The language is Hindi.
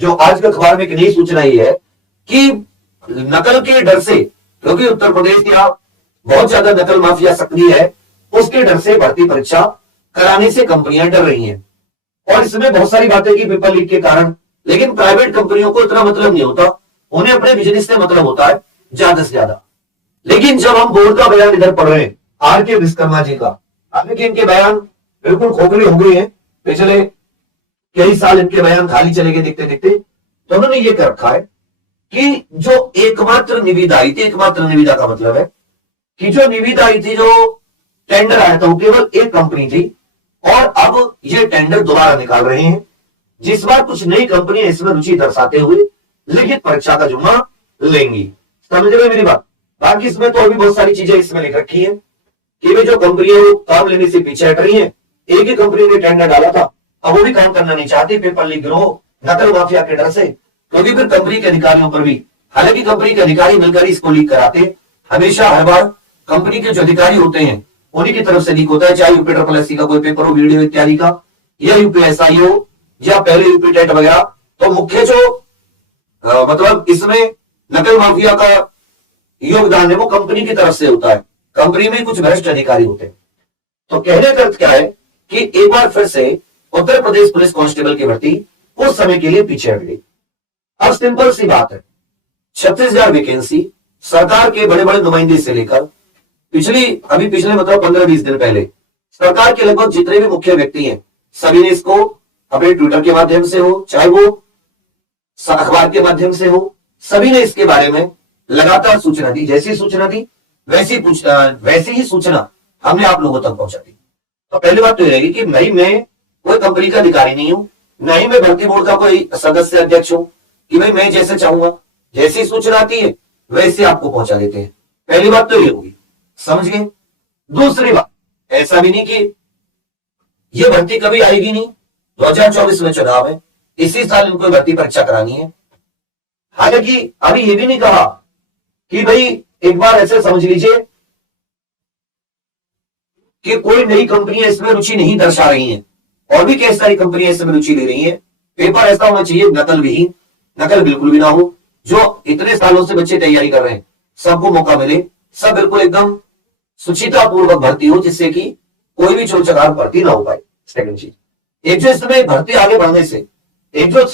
जो आज के अखबार में एक नई सूचना ये है कि नकल के डर से, क्योंकि उत्तर प्रदेश या बहुत ज्यादा नकल माफिया सक्रिय है, उसके डर से भर्ती परीक्षा कराने से कंपनियां डर रही हैं। और इसमें बहुत सारी बातें की पेपर लीक के कारण, लेकिन प्राइवेट कंपनियों को इतना मतलब नहीं होता, उन्हें अपने बिजनेस से मतलब होता है ज्यादा से ज्यादा। लेकिन जब हम बोर्ड का बयान इधर पढ़ रहे हैं आर के विश्वकर्मा जी का, हालांकि इनके बयान बिल्कुल खोखले हो गए हैं, पिछले कई साल इनके बयान खाली चले गए दिखते दिखते, तो उन्होंने ये कर रखा है कि जो एकमात्र निविदा आई थी, एकमात्र निविदा का मतलब है कि जो निविदा आई थी, जो टेंडर आया था, वो केवल एक कंपनी थी, और अब ये टेंडर दोबारा निकाल रहे हैं, जिस बार कुछ नई कंपनियां इसमें रुचि दर्शाते हुए लिखित परीक्षा का जुम्मा लेंगी। समझ रहे मेरी बात? बाकी इसमें तो और भी बहुत सारी चीजें इसमें लिख रखी है कि वे जो कंपनियां काम लेने से पीछे हट रही हैं, एक ही कंपनी ने टेंडर डाला था, अब वो भी काम करना नहीं चाहती पेपर लीक गिरोह नकल माफिया के डर से, क्योंकि फिर कंपनी के अधिकारियों पर भी, हालांकि कंपनी के अधिकारी मिलकर इसको लीक कराते, हमेशा हर बार कंपनी के जो अधिकारी होते हैं उन्हीं की तरफ से लीक होता है, चाहे यूपी SSC का कोई पेपर हो, वीडियो इत्यादि का, या UPSI हो, या पहले यूपी टेट वगैरह। तो मुख्य जो मतलब इसमें नकल माफिया का योगदान है वो कंपनी की तरफ से होता है, कंपनी में कुछ भ्रष्ट अधिकारी होते हैं। तो कहने का अर्थ क्या है कि एक बार फिर से उत्तर प्रदेश पुलिस कांस्टेबल की भर्ती उस समय के लिए पीछे हट गई। अब सिंपल सी बात है, 36,000 वैकेंसी सरकार के बड़े बड़े नुमाइंदे से लेकर पिछले मतलब 15-20 दिन पहले सरकार के लगभग जितने भी मुख्य व्यक्ति हैं, सभी ने इसको अपने ट्विटर के माध्यम से हो, चाहे वो अखबार के माध्यम से हो, सभी ने इसके बारे में लगातार सूचना दी। जैसी सूचना दी वैसी ही सूचना हमने आप लोगों तक पहुंचा दी। तो पहली बात तो यह रहेगी कि नहीं, मैं कोई कंपनी का अधिकारी नहीं हूं, नहीं मैं भर्ती बोर्ड का कोई सदस्य अध्यक्ष हूं कि भाई मैं जैसे चाहूंगा, जैसी सूचना आती है वैसे आपको पहुंचा देते हैं। पहली बात तो ये होगी, समझ गए? दूसरी बात, ऐसा भी नहीं कि ये भर्ती कभी आएगी नहीं, 2024 में चुनाव है, इसी साल इनको भर्ती परीक्षा करानी है। हालांकि अभी ये भी नहीं कहा कि भाई एक बार ऐसे समझ लीजिए कि कोई नई कंपनियां इसमें रुचि नहीं दर्शा रही हैं, और भी कई सारी कंपनियां इसमें रुचि ले रही हैं। पेपर ऐसा होना चाहिए नकल विहीन, नकल बिल्कुल भी ना हो, जो इतने सालों से बच्चे तैयारी कर रहे हैं सबको मौका मिले, सब बिल्कुल एकदम सुचिता पूर्वक भर्ती हो, जिससे कि कोई भी चोर चकार भर्ती ना हो पाए। सेकंड चीज, एक जो इस समय भर्ती आगे बढ़ने से एक जो